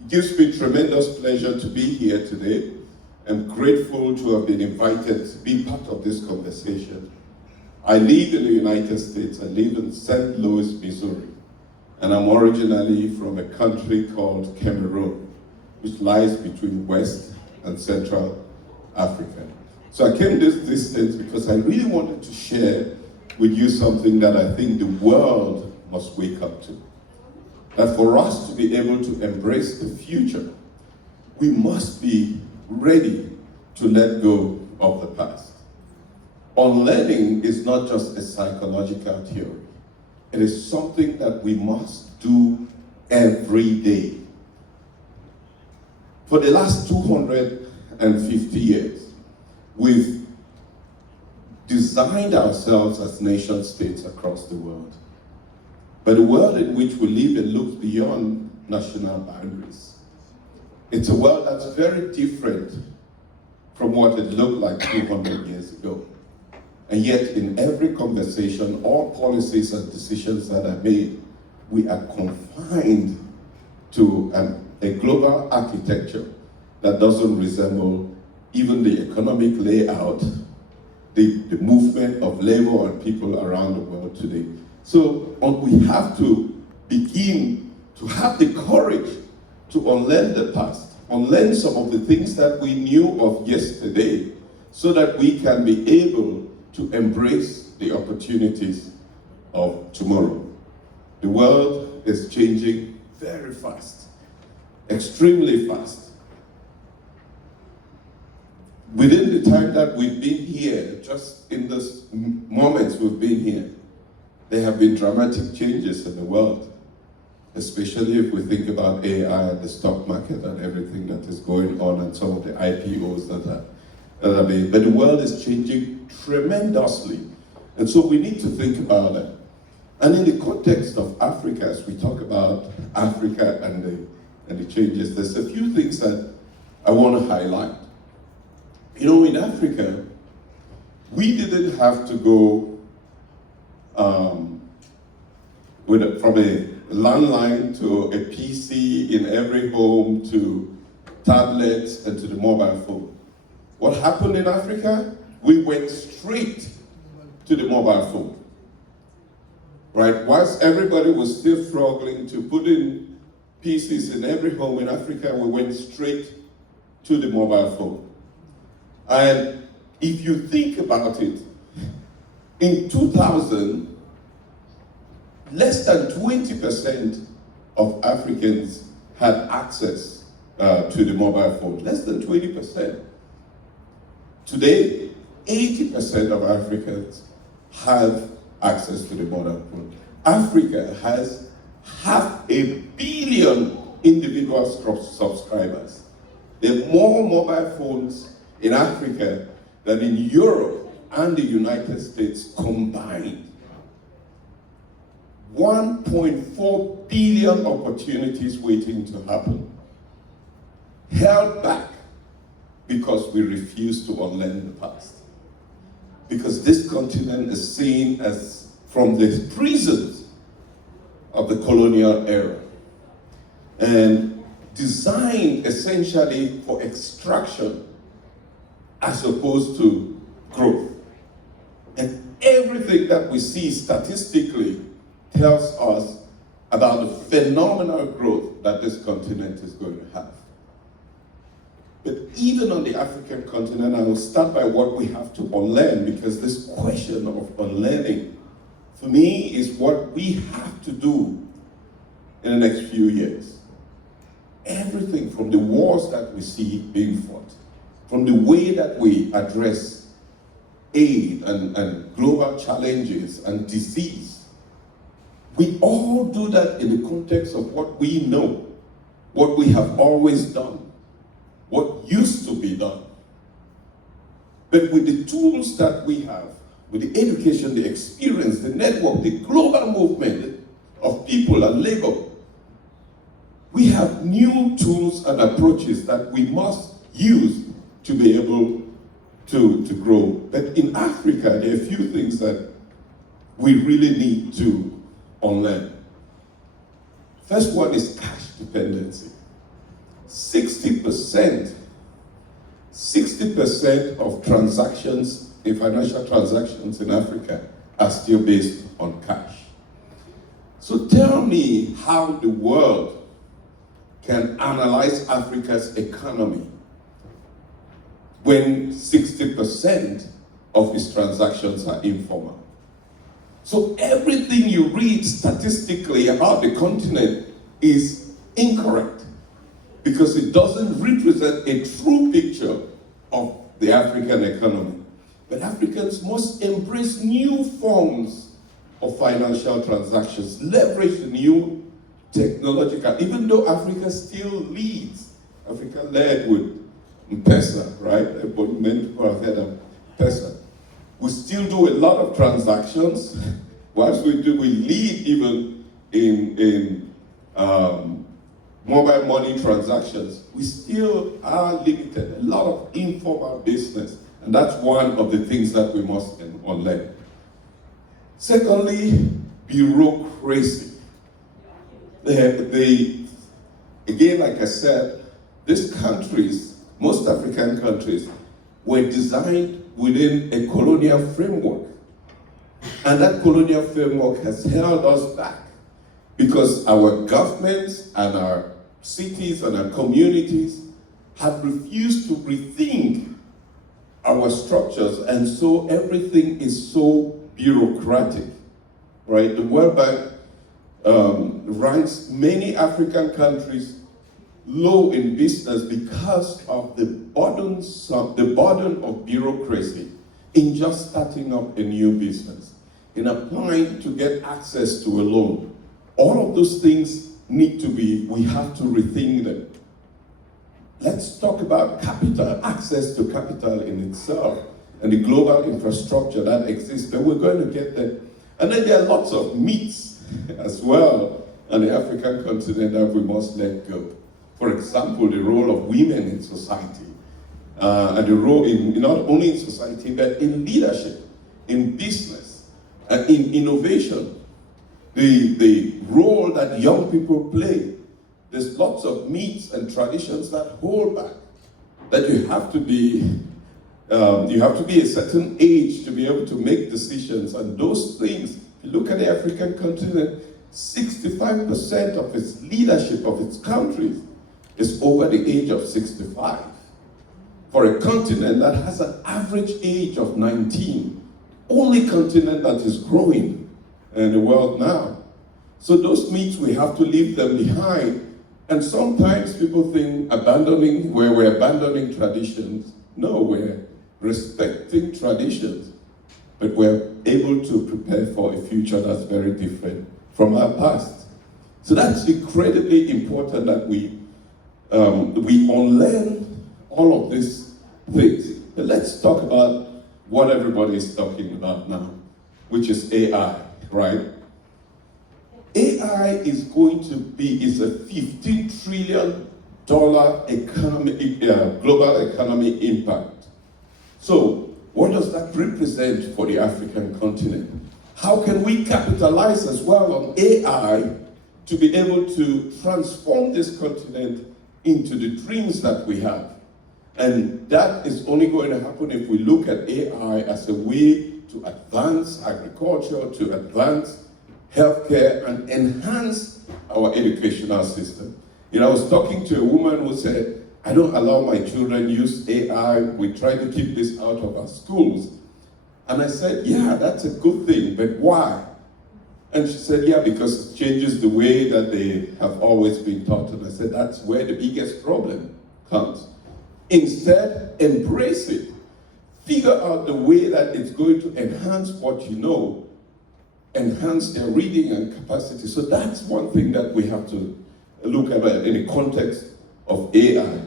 It gives me tremendous pleasure to be here today. I'm grateful to have been invited to be part of this conversation. I live in the United States. I live in St. Louis, Missouri. And I'm originally from a country called Cameroon, which lies between West and Central Africa. So I came this distance because I really wanted to share with you something that I think the world must wake up to. That for us to be able to embrace the future, we must be ready to let go of the past. Unlearning is not just a psychological theory. It is something that we must do every day. For the last 250 years, we've designed ourselves as nation states across the world. But the world in which we live in looks beyond national boundaries. It's a world that's very different from what it looked like 200 years ago. And yet, in every conversation, all policies and decisions that are made, we are confined to a global architecture that doesn't resemble even the economic layout, the movement of labor and people around the world today. So we have to begin to have the courage to unlearn the past, unlearn some of the things that we knew of yesterday, so that we can be able to embrace the opportunities of tomorrow. The world is changing very fast, extremely fast. Within the time that we've been here, just in this moments we've been here, there have been dramatic changes in the world, especially if we think about AI and the stock market and everything that is going on and some of the IPOs that are being, but the world is changing tremendously. And so we need to think about that. And in the context of Africa, as we talk about Africa and the changes, there's a few things that I want to highlight. You know, in Africa, we didn't have to go from a landline to a PC in every home to tablets and to the mobile phone. What happened in Africa? We went straight to the mobile phone. Right? Whilst everybody was still struggling to put in PCs in every home in Africa, we went straight to the mobile phone. And if you think about it, in 2000, less than 20% of Africans had access to the mobile phone. Less than 20%. Today, 80% of Africans have access to the mobile phone. Africa has 500 million individual subscribers. There are more mobile phones in Africa than in Europe and the United States combined. 1.4 billion opportunities waiting to happen, held back because we refuse to unlearn the past. Because this continent is seen as from the prisons of the colonial era and designed essentially for extraction as opposed to growth. And everything that we see statistically tells us about the phenomenal growth that this continent is going to have. But even on the African continent, I will start by what we have to unlearn, because this question of unlearning, for me, is what we have to do in the next few years. Everything from the wars that we see being fought, from the way that we address aid and global challenges and disease, we all do that in the context of what we know, what we have always done, what used to be done. But with the tools that we have, with the education, the experience, the network, the global movement of people and labor, we have new tools and approaches that we must use to be able to grow. But in Africa, there are a few things that we really need to unlearn. First one is cash dependency. 60% of transactions, financial transactions in Africa are still based on cash. So tell me how the world can analyze Africa's economy when 60% of its transactions are informal. So everything you read statistically about the continent is incorrect because it doesn't represent a true picture of the African economy. But Africans must embrace new forms of financial transactions, leverage the new technological, even though Africa still leads. Africa led with M-Pesa, right? Many people have heard of M-Pesa. We still do a lot of transactions. Whilst we lead even in mobile money transactions, we still are limited. A lot of informal business, and that's one of the things that we must unlearn. Secondly, bureaucracy. Again, like I said, these countries, most African countries, were designed within a colonial framework. And that colonial framework has held us back because our governments and our cities and our communities have refused to rethink our structures, and so everything is so bureaucratic, right? The World Bank ranks many African countries low in business because of the burden of bureaucracy in just starting up a new business, in applying to get access to a loan. All of those things we have to rethink them. Let's talk about capital, access to capital in itself, and the global infrastructure that exists, but we're going to get there. And then there are lots of myths as well on the African continent that we must let go. For example, the role of women in society, and the role not only in society, but in leadership, in business, and in innovation. The role that young people play. There's lots of myths and traditions that hold back. That you have to be a certain age to be able to make decisions, and those things. If you look at the African continent, 65% of its leadership of its countries is over the age of 65. For a continent that has an average age of 19, only continent that is growing in the world now. So those myths, we have to leave them behind. And sometimes people think we're abandoning traditions. No, we're respecting traditions, but we're able to prepare for a future that's very different from our past. So that's incredibly important that we unlearn all of these things. But let's talk about what everybody is talking about now, which is AI, right? AI is going to be a $15 trillion global economy impact. So what does that represent for the African continent? How can we capitalize as well on AI to be able to transform this continent into the dreams that we have? And that is only going to happen if we look at AI as a way to advance agriculture, to advance healthcare, and enhance our educational system. I was talking to a woman who said, I don't allow my children use AI. We try to keep this out of our schools. And I said, yeah, that's a good thing, but why? And she said, yeah, because it changes the way that they have always been taught. And I said, that's where the biggest problem comes. Instead, embrace it. Figure out the way that it's going to enhance what you know, enhance their reading and capacity. So that's one thing that we have to look at in the context of AI.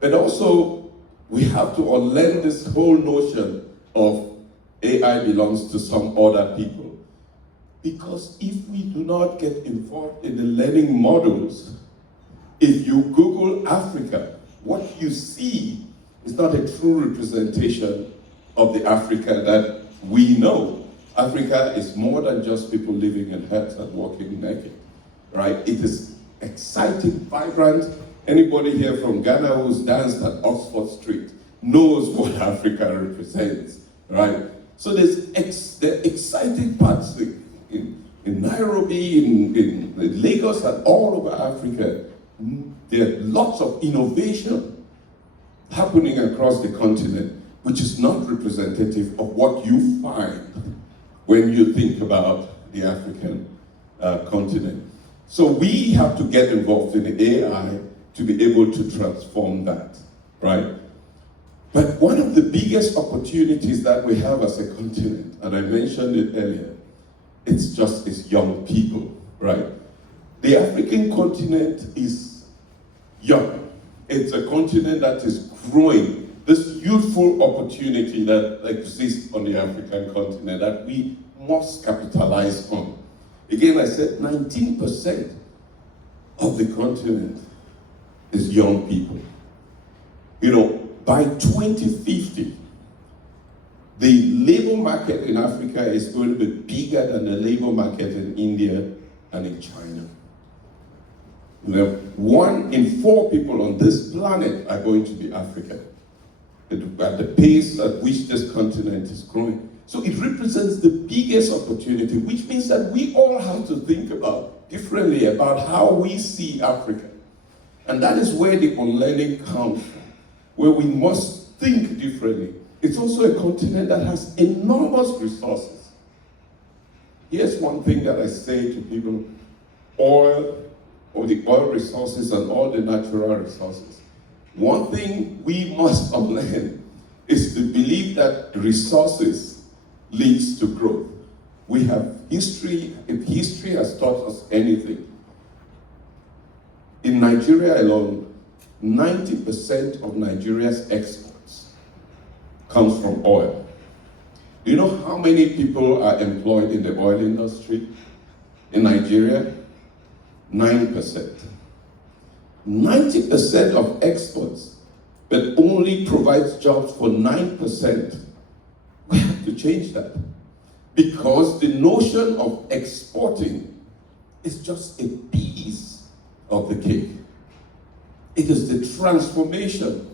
But also, we have to unlearn this whole notion of AI belongs to some other people. Because if we do not get involved in the learning models, if you Google Africa, what you see is not a true representation of the Africa that we know. Africa is more than just people living in huts and walking naked, right? It is exciting, vibrant, Anybody here from Ghana who's danced at Oxford Street knows what Africa represents, right? So there's the exciting parts in Nairobi, in Lagos, and all over Africa. There are lots of innovation happening across the continent, which is not representative of what you find when you think about the African continent. So we have to get involved in the AI to be able to transform that, right? But one of the biggest opportunities that we have as a continent, and I mentioned it earlier, it's young people, right? The African continent is young. It's a continent that is growing. This youthful opportunity that exists on the African continent that we must capitalize on. Again, I said 19% of the continent is young people. You know, by 2050, the labor market in Africa is going to be bigger than the labor market in India and in China. You know, 1 in 4 people on this planet are going to be African at the pace at which this continent is growing. So it represents the biggest opportunity, which means that we all have to think differently about how we see Africa. And that is where the unlearning comes from, where we must think differently. It's also a continent that has enormous resources. Here's one thing that I say to people: oil, or the oil resources and all the natural resources. One thing we must unlearn is to believe that resources leads to growth. We have history. If history has taught us anything, in Nigeria alone, 90% of Nigeria's exports comes from oil. Do you know how many people are employed in the oil industry in Nigeria? 9%. 90% of exports, but only provides jobs for 9%. We have to change that. Because the notion of exporting is just a piece of the cake. It is the transformation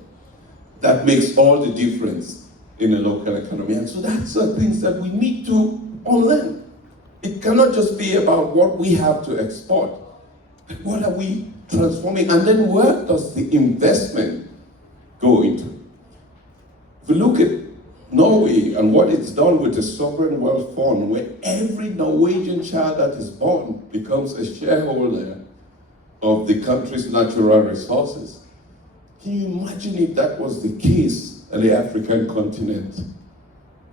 that makes all the difference in a local economy. And so that's the things that we need to unlearn. It cannot just be about what we have to export. But what are we transforming? And then where does the investment go into? If you look at Norway and what it's done with the sovereign wealth fund, where every Norwegian child that is born becomes a shareholder of the country's natural resources. Can you imagine if that was the case on the African continent?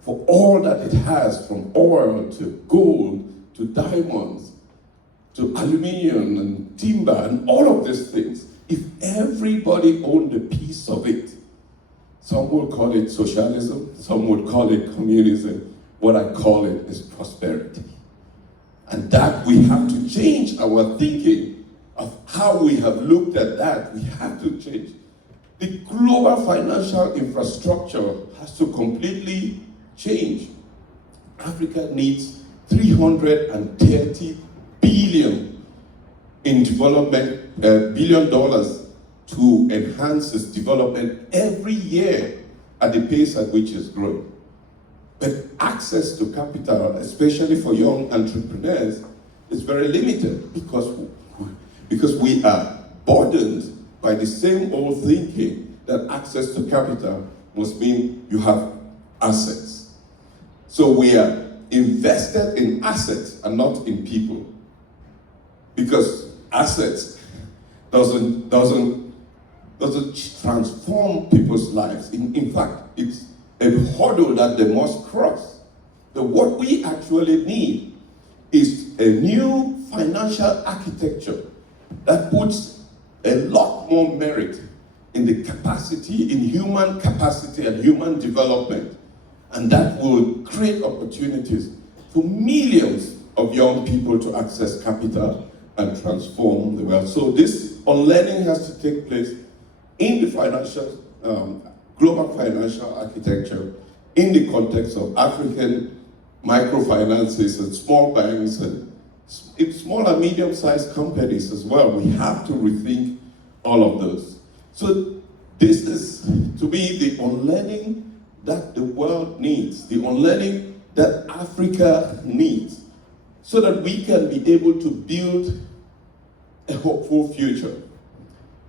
For all that it has, from oil to gold to diamonds to aluminium and timber and all of these things, if everybody owned a piece of it, some would call it socialism, some would call it communism. What I call it is prosperity. And that we have to change our thinking of how we have looked at that. We have to change. The global financial infrastructure has to completely change. Africa needs $330 billion in development, $billion to enhance its development every year at the pace at which it's growing. But access to capital, especially for young entrepreneurs, is very limited because we are burdened by the same old thinking that access to capital must mean you have assets. So we are invested in assets and not in people, because assets doesn't transform people's lives. In fact, it's a hurdle that they must cross. But what we actually need is a new financial architecture that puts a lot more merit in the capacity, in human capacity and human development. And that will create opportunities for millions of young people to access capital and transform the world. So this unlearning has to take place in the financial, global financial architecture, in the context of African microfinances and small banks and small and medium-sized companies as well. We have to rethink all of those. So this is, to me, the unlearning that the world needs, the unlearning that Africa needs, so that we can be able to build a hopeful future.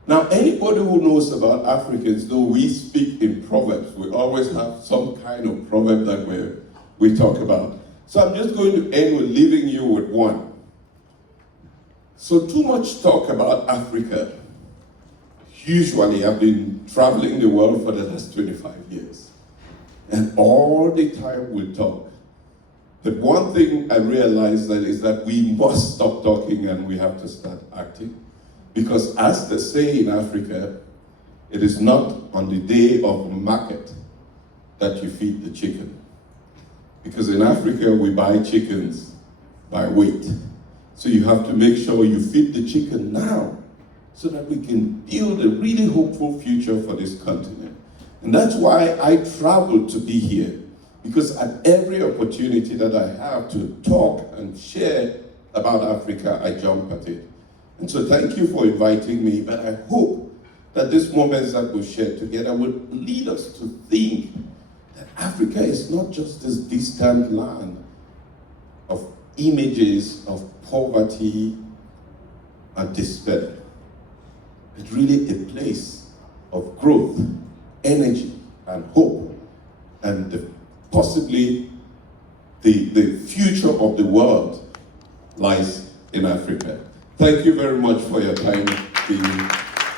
Now, anybody who knows about Africans, though we speak in proverbs, we always have some kind of proverb that we talk about. So I'm just going to end with leaving you with one. So too much talk about Africa. Usually, I've been traveling the world for the last 25 years. And all the time we talk. But one thing I realized is that we must stop talking and we have to start acting. Because as they say in Africa, it is not on the day of market that you feed the chicken. Because in Africa, we buy chickens by weight. So you have to make sure you feed the chicken now so that we can build a really hopeful future for this continent. And that's why I traveled to be here. Because at every opportunity that I have to talk and share about Africa, I jump at it. And so thank you for inviting me, but I hope that these moments that we share together will lead us to think that Africa is not just this distant land of images of poverty and despair. It's really a place of growth, energy, and hope, and possibly the future of the world lies in Africa. Thank you very much for your time being